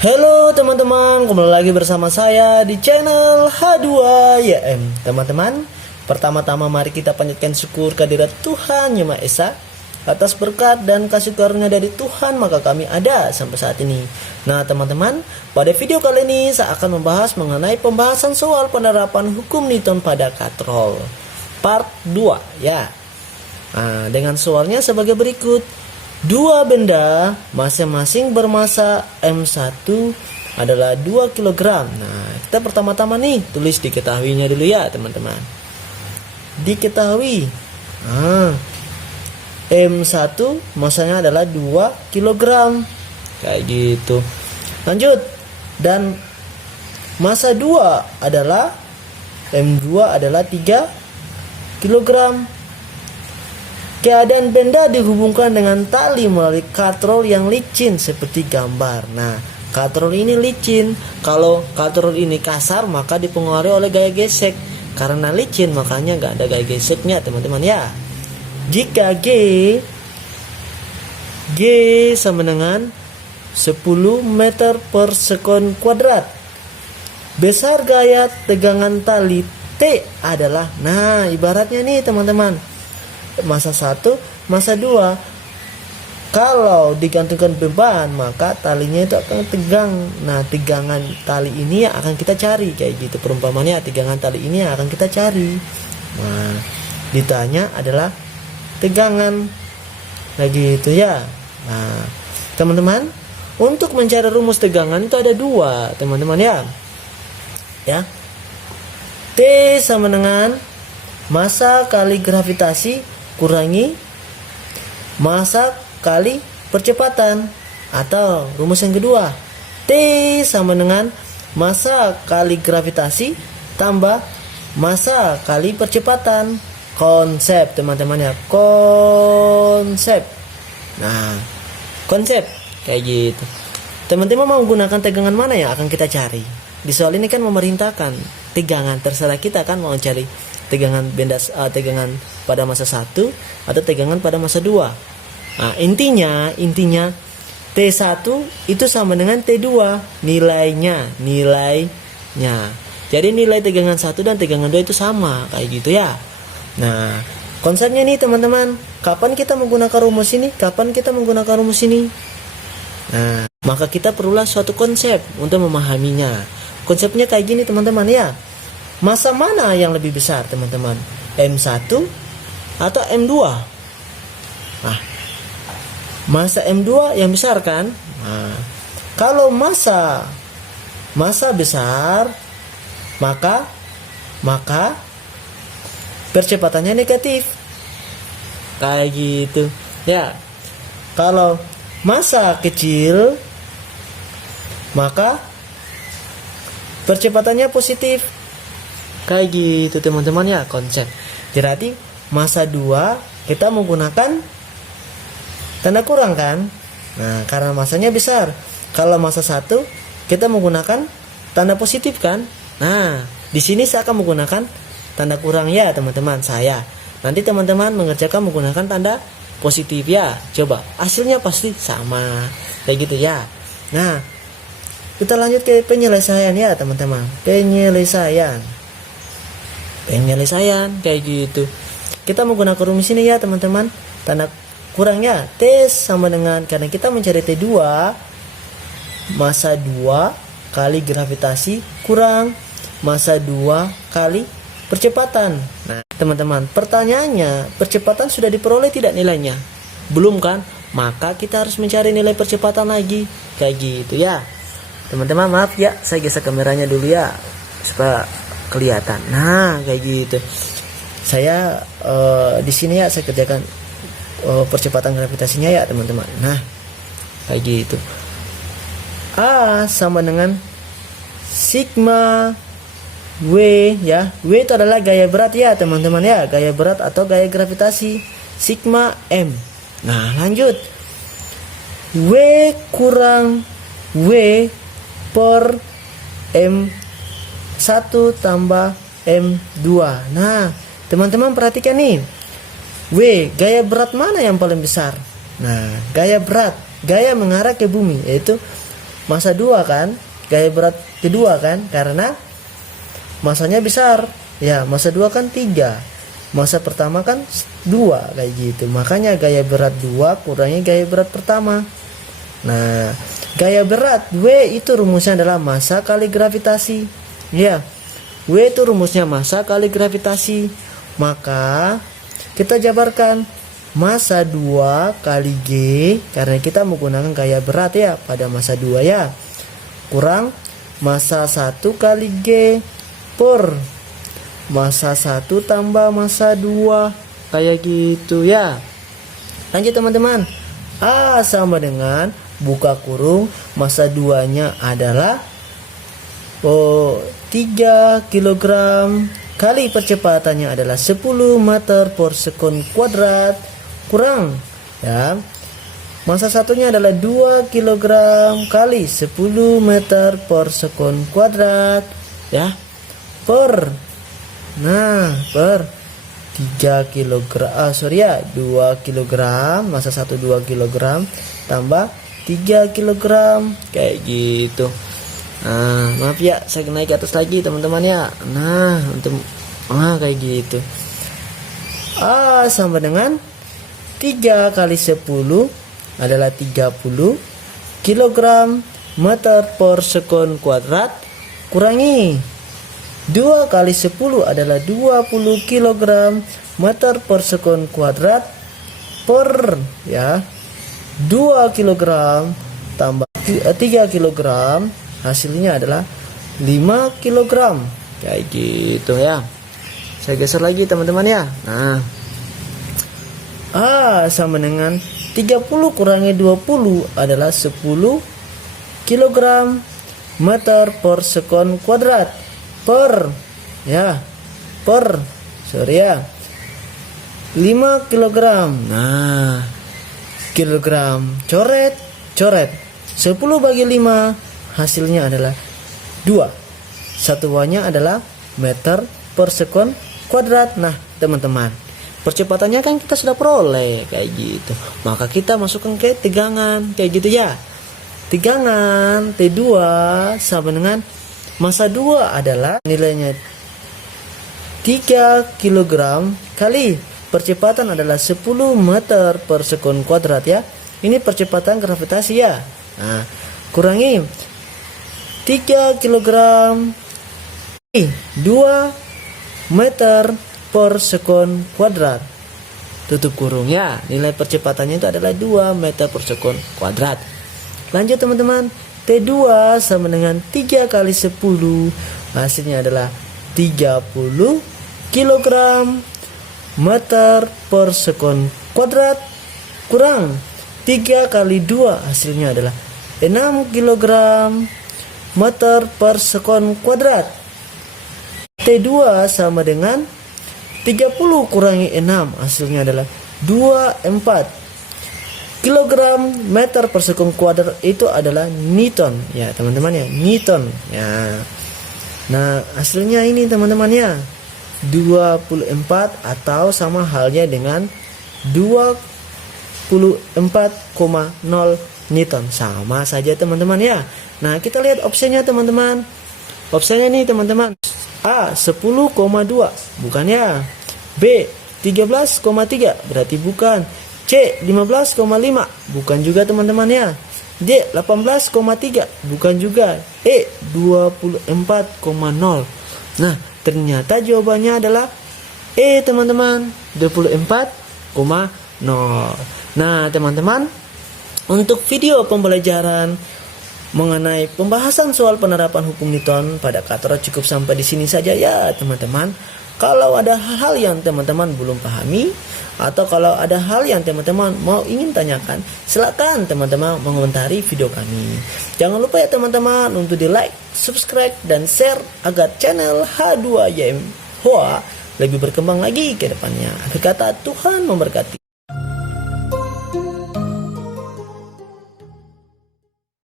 Halo teman-teman, kembali lagi bersama saya di channel H2YM. Teman-teman, pertama-tama mari kita panjatkan syukur kehadirat Tuhan Yang Maha Esa atas berkat dan kasih karunia dari Tuhan maka kami ada sampai saat ini. Nah teman-teman, pada video kali ini saya akan membahas mengenai pembahasan soal penerapan hukum Newton pada katrol part 2 ya. Nah, dengan soalnya sebagai berikut. Dua benda masing-masing bermasa M1 adalah 2 kg. Nah, kita pertama-tama nih tulis diketahuinya dulu ya, teman-teman. Diketahui. M1 masanya adalah 2 kg. Kayak gitu. Lanjut. Dan masa 2 adalah M2 adalah 3 kg. Keadaan benda dihubungkan dengan tali melalui katrol yang licin seperti gambar. Nah, katrol ini licin. Kalau katrol ini kasar maka dipengaruhi oleh gaya gesek. Karena licin makanya nggak ada gaya geseknya, teman-teman ya. Jika G sama dengan 10 meter per sekon kuadrat, besar gaya tegangan tali T adalah, nah ibaratnya nih teman-teman, masa 1, masa 2. Kalau digantungkan beban maka talinya itu akan tegang. Nah, tegangan tali ini yang akan kita cari, kayak gitu perumpamannya. Tegangan tali ini yang akan kita cari. Nah, ditanya adalah tegangan, lagi itu ya. Nah, teman-teman, untuk mencari rumus tegangan itu ada 2, teman-teman ya. Ya. T sama dengan massa kali gravitasi kurangi massa kali percepatan, atau rumus yang kedua, T sama dengan massa kali gravitasi tambah massa kali percepatan. Konsep teman-teman ya, konsep. Nah, konsep kayak gitu. Teman-teman mau gunakan tegangan mana yang akan kita cari? Di soal ini kan memerintahkan tegangan, terserah kita kan mau cari tegangan benda, tegangan pada masa 1 atau tegangan pada masa 2. Nah, intinya T1 itu sama dengan T2 nilainya. Jadi nilai tegangan 1 dan tegangan 2 itu sama, kayak gitu ya. Nah, konsepnya nih teman-teman, kapan kita menggunakan rumus ini? Nah, maka kita perlulah suatu konsep untuk memahaminya. Konsepnya kayak gini teman-teman ya. Masa mana yang lebih besar teman-teman? M1 atau M2? Nah, masa M2 yang besar kan? Nah, kalau masa besar maka percepatannya negatif. Kayak gitu. Ya. Kalau masa kecil maka percepatannya positif. Kayak gitu teman-teman ya konsep. Jadi masa 2 kita menggunakan tanda kurang kan? Nah, karena masanya besar. Kalau masa 1 kita menggunakan tanda positif kan? Nah, di sini saya akan menggunakan tanda kurang ya teman-teman saya. Nanti teman-teman mengerjakan menggunakan tanda positif ya. Coba hasilnya pasti sama. Kayak gitu ya. Nah, kita lanjut ke penyelesaian ya teman-teman. Penyelesaian kayak gitu. Kita menggunakan rumus ini ya teman-teman. Tanda kurangnya T sama dengan, karena kita mencari T2, massa 2 kali gravitasi kurang massa 2 kali percepatan. Nah, teman-teman, pertanyaannya, percepatan sudah diperoleh tidak nilainya? Belum kan? Maka kita harus mencari nilai percepatan lagi. Kayak gitu ya. Teman-teman, maaf ya, saya geser kameranya dulu ya supaya kelihatan. Nah, kayak gitu. Saya di sini ya saya kerjakan percepatan gravitasinya ya, teman-teman. Nah, kayak gitu. A sama dengan sigma W ya. W itu adalah gaya berat ya, teman-teman ya, gaya berat atau gaya gravitasi. Sigma M. Nah, lanjut. W kurang W per M1 tambah M2. Nah, teman-teman perhatikan nih. W, gaya berat mana yang paling besar? Nah, gaya berat, gaya mengarah ke bumi, yaitu massa 2 kan, gaya berat kedua kan, karena massanya besar. Ya, massa 2 kan 3, massa pertama kan 2 kayak gitu. Makanya gaya berat 2 kurangi gaya berat pertama. Nah, gaya berat W itu rumusnya adalah massa kali gravitasi. Ya, W itu rumusnya massa kali gravitasi. Maka kita jabarkan massa 2 kali G, karena kita menggunakan gaya berat ya pada massa 2 ya, kurang massa 1 kali G per massa 1 tambah massa 2, kayak gitu ya. Lanjut teman-teman. A sama dengan buka kurung, massa 2 nya adalah 3 kg kali percepatannya adalah 10 meter per sekon kuadrat, kurang ya, massa satunya adalah 2 kg kali 10 meter per sekon kuadrat ya, per 3 kg 2 kg, massa 1 2 kg tambah 3 kg kayak gitu. Nah, maaf ya, saya naik ke atas lagi teman-teman ya. Nah, untuk kayak gitu. A sama dengan 3 kali 10 adalah 30 kg meter per sekon kuadrat, kurangi 2 kali 10 adalah 20 kg meter per sekon kuadrat, per ya 2 kg tambah 3 kg, hasilnya adalah 5 kg kayak gitu ya. Saya geser lagi teman-teman ya. Nah, A sama dengan 30 kurangi 20 adalah 10 kg meter per sekon kuadrat, per 5 kg. Nah, kilogram coret 10 bagi 5, hasilnya adalah 2. Satuannya adalah meter per sekon kuadrat. Nah teman-teman, percepatannya kan kita sudah peroleh kayak gitu. Maka kita masukkan ke tegangan kayak gitu ya. Tegangan T2 sama dengan massa 2 adalah nilainya 3 kg kali percepatan adalah 10 meter per sekon kuadrat ya. Ini percepatan gravitasi ya. Nah, kurangi 3 kg 2 meter per sekon kuadrat, tutup kurung ya. Nilai percepatannya itu adalah 2 meter per sekon kuadrat. Lanjut teman-teman. T2 sama dengan 3 kali 10, hasilnya adalah 30 kg meter per sekon kuadrat, kurang 3 kali 2, hasilnya adalah 6 kg meter per sekon kuadrat. T2 sama dengan 30 kurangi 6, hasilnya adalah 24 kilogram meter per sekon kuadrat, itu adalah Newton ya teman-teman ya, Newton ya. Nah hasilnya ini teman-teman ya, 24 atau sama halnya dengan 24,0 Newton, sama saja teman-teman ya. Nah kita lihat opsinya teman-teman. Opsinya nih teman-teman, A 10,2 bukan ya, B 13,3 berarti bukan, C 15,5 bukan juga teman-teman ya, D 18,3 bukan juga, E 24,0. Nah ternyata jawabannya adalah E teman-teman, 24,0. Nah teman-teman, untuk video pembelajaran mengenai pembahasan soal penerapan hukum Newton pada katoda cukup sampai di sini saja ya teman-teman. Kalau ada hal-hal yang teman-teman belum pahami, atau kalau ada hal yang teman-teman mau ingin tanyakan, silakan teman-teman mengomentari video kami. Jangan lupa ya teman-teman untuk di like, subscribe, dan share agar channel H2YM Hoa lebih berkembang lagi ke depannya. Akhir kata, Tuhan memberkati.